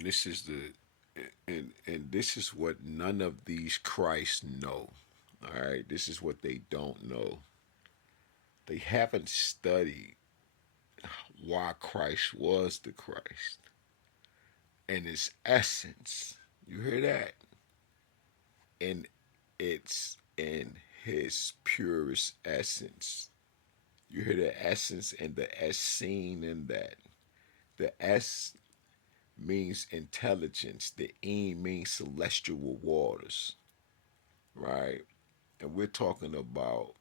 And this is the and this is what none of these Christs know. All right, this is what they don't know. They haven't studied why Christ was the Christ and his essence. You hear that? And it's in his purest essence. You hear the essence and the S seen in that. The S means intelligence. The E means celestial waters, right? And we're talking about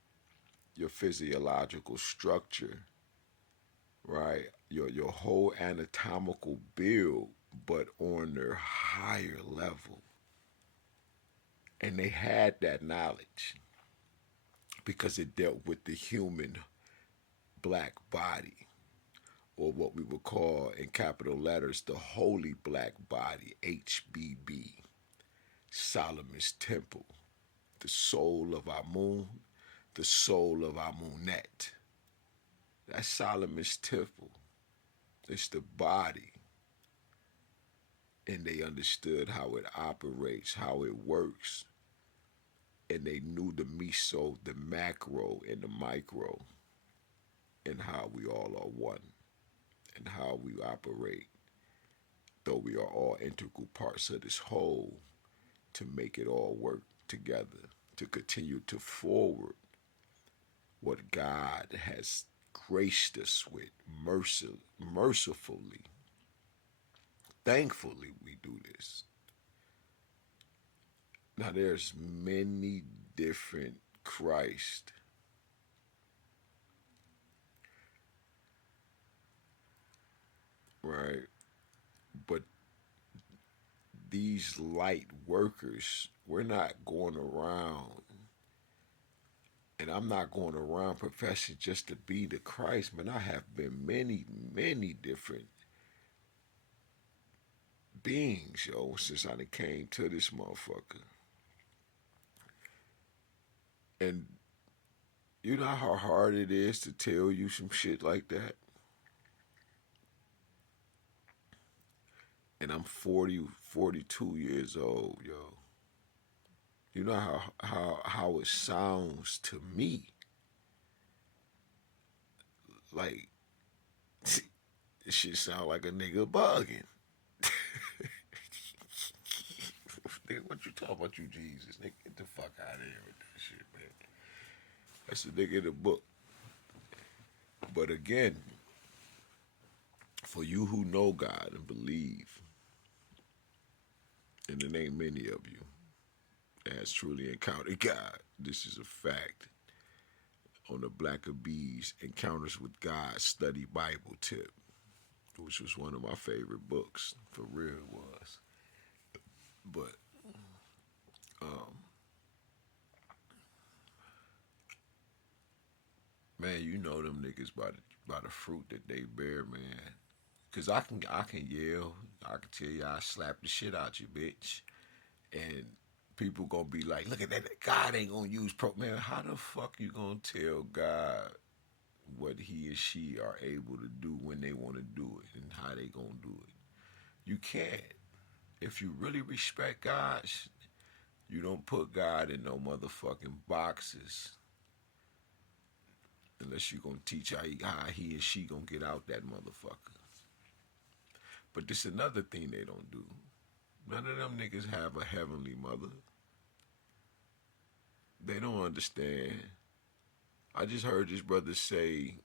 your physiological structure, right? Your whole anatomical build, but on their higher level. And they had that knowledge because it dealt with the human black body, or what we would call in capital letters the holy black body, HBB, Solomon's temple, the soul of Amun, the soul of Amunet. That's Solomon's temple. It's the body. And they understood how it operates, how it works. And they knew the meso, the macro, and the micro, and how we all are one, and how we operate, though we are all integral parts of this whole, to make it all work together, to continue to forward what God has graced us with mercifully. Thankfully, we do this. Now, there's many different Christ, right? But these light workers, we're not going around, and I'm not going around professing just to be the Christ, man. I have been many, many different beings, yo, since I came to this motherfucker. And you know how hard it is to tell you some shit like that? And I'm 40, 42 years old, yo. You know how it sounds to me? Like, this shit sound like a nigga bugging. Nigga, what you talking about, you Jesus? Nigga, get the fuck out of here with that shit, man. That's the nigga in the book. But again, for you who know God and believe, and there ain't many of you that has truly encountered God, this is a fact. On the Black of Bees Encounters with God Study Bible tip, which was one of my favorite books, for real it was. But um, man, you know them niggas by the fruit that they bear, man. Cause I can yell, I can tell you I slap the shit out you, bitch, and people gonna be like, look at that, God ain't gonna use pro, man. How the fuck you gonna tell God what he and she are able to do when they want to do it and how they gonna do it? You can't. If you really respect God, you don't put God in no motherfucking boxes unless you gonna teach how he and she gonna get out that motherfucker. But this is another thing they don't do. None of them niggas have a heavenly mother. They don't understand. I just heard this brother say,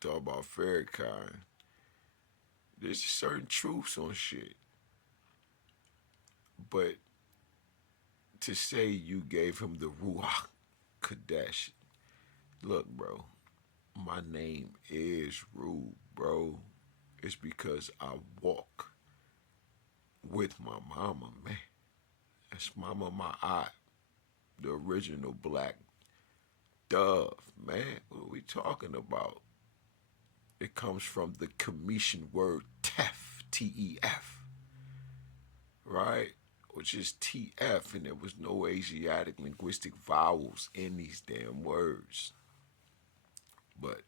talk about Farrakhan. There's certain truths on shit. But to say you gave him the Ruach Kadesh, look, bro, my name is Ru, bro. It's because I walk with my mama, man. That's Mama my eye, the original black dove, man. What are we talking about? It comes from the Commission word TEF, T-E-F, right? Which is TF, and there was no Asiatic linguistic vowels in these damn words. But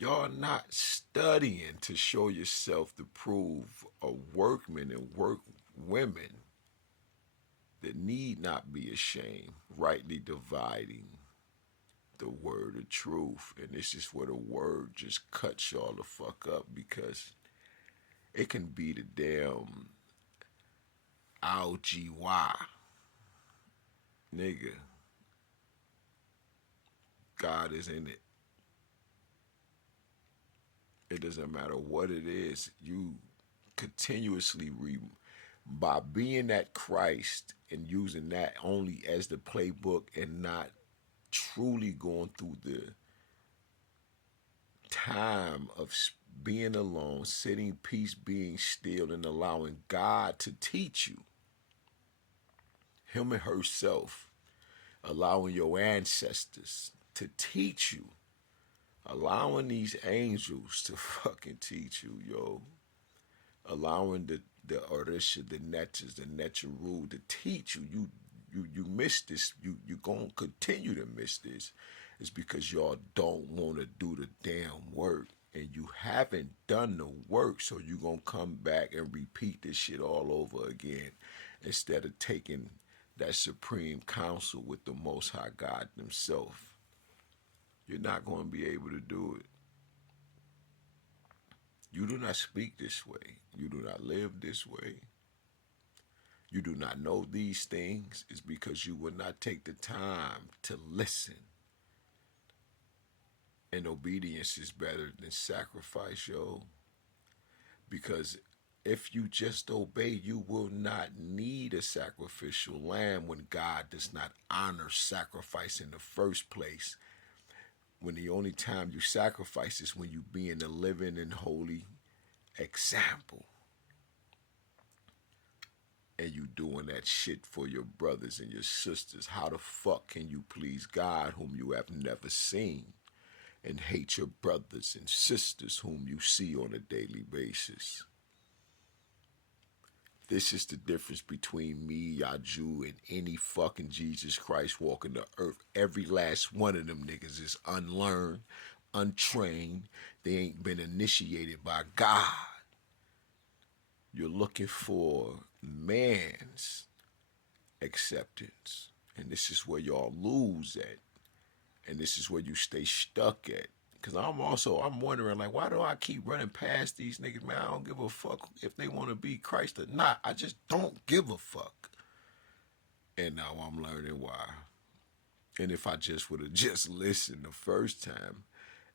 Y'all not studying to show yourself to prove a workman and work women that need not be ashamed, rightly dividing the word of truth. And this is where the word just cuts y'all the fuck up, because it can be the damn LGY. Nigga, God is in it. It doesn't matter what it is. You continuously by being at Christ and using that only as the playbook and not truly going through the time of being alone, sitting peace, being still, and allowing God to teach you, Him and herself, allowing your ancestors to teach you, allowing these angels to fucking teach you, yo, allowing the Orisha, the Netches, the Netcheru to teach you. You miss this. You gonna continue to miss this. It's because y'all don't want to do the damn work, and you haven't done the work. So you gonna come back and repeat this shit all over again, instead of taking that supreme counsel with the Most High God Himself. You're not gonna be able to do it. You do not speak this way. You do not live this way. You do not know these things. It's because you will not take the time to listen. And obedience is better than sacrifice, yo. Because if you just obey, you will not need a sacrificial lamb when God does not honor sacrifice in the first place. When the only time you sacrifice is when you being a living and holy example. And you doing that shit for your brothers and your sisters. How the fuck can you please God whom you have never seen, and hate your brothers and sisters whom you see on a daily basis? This is the difference between me, Yaju, and any fucking Jesus Christ walking the earth. Every last one of them niggas is unlearned, untrained. They ain't been initiated by God. You're looking for man's acceptance. And this is where y'all lose at. And this is where you stay stuck at. Because I'm wondering, like, why do I keep running past these niggas, man? I don't give a fuck if they want to be Christ or not. I just don't give a fuck. And now I'm learning why. And if I just would have just listened the first time,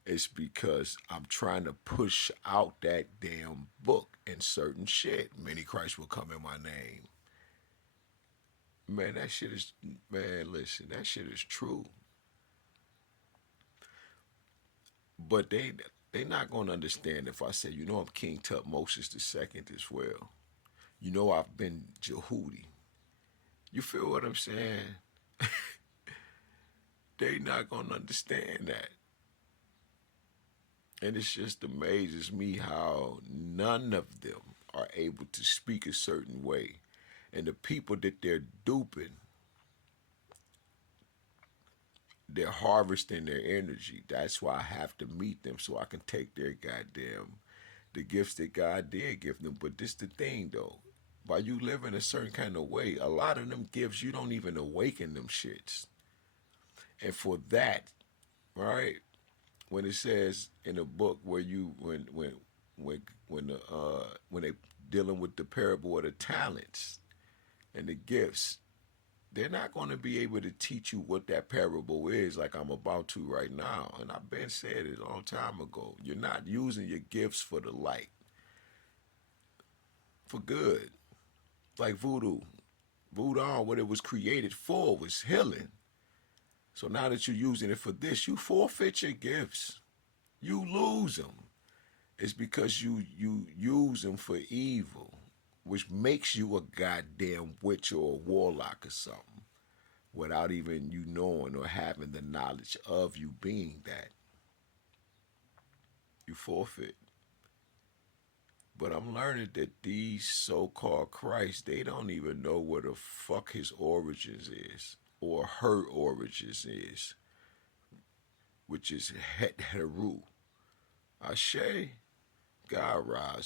it's because I'm trying to push out that damn book and certain shit. Many Christ will come in my name. Man, that shit is, man, listen, that shit is true. But they not going to understand if I say, you know, I'm King Tutmosis II as well. You know, I've been Jehudi. You feel what I'm saying? They not going to understand that. And it just amazes me how none of them are able to speak a certain way. And the people that they're duping, they're harvesting their energy. That's why I have to meet them so I can take their goddamn, the gifts that God did give them. But this the thing though. By you living a certain kind of way, a lot of them gifts, you don't even awaken them shits. And for that, right, when it says in the book where you when they dealing with the parable of the talents and the gifts, they're not going to be able to teach you what that parable is like I'm about to right now. And I've been said it a long time ago. You're not using your gifts for the light, for good. Like voodoo. Voodoo, what it was created for was healing. So now that you're using it for this, you forfeit your gifts. You lose them. It's because you use them for evil, which makes you a goddamn witch or a warlock or something, without even you knowing or having the knowledge of you being that. You forfeit. But I'm learning that these so-called Christ, they don't even know what the fuck his origins is, or her origins is, which is Het Heru. Ashe, God rise.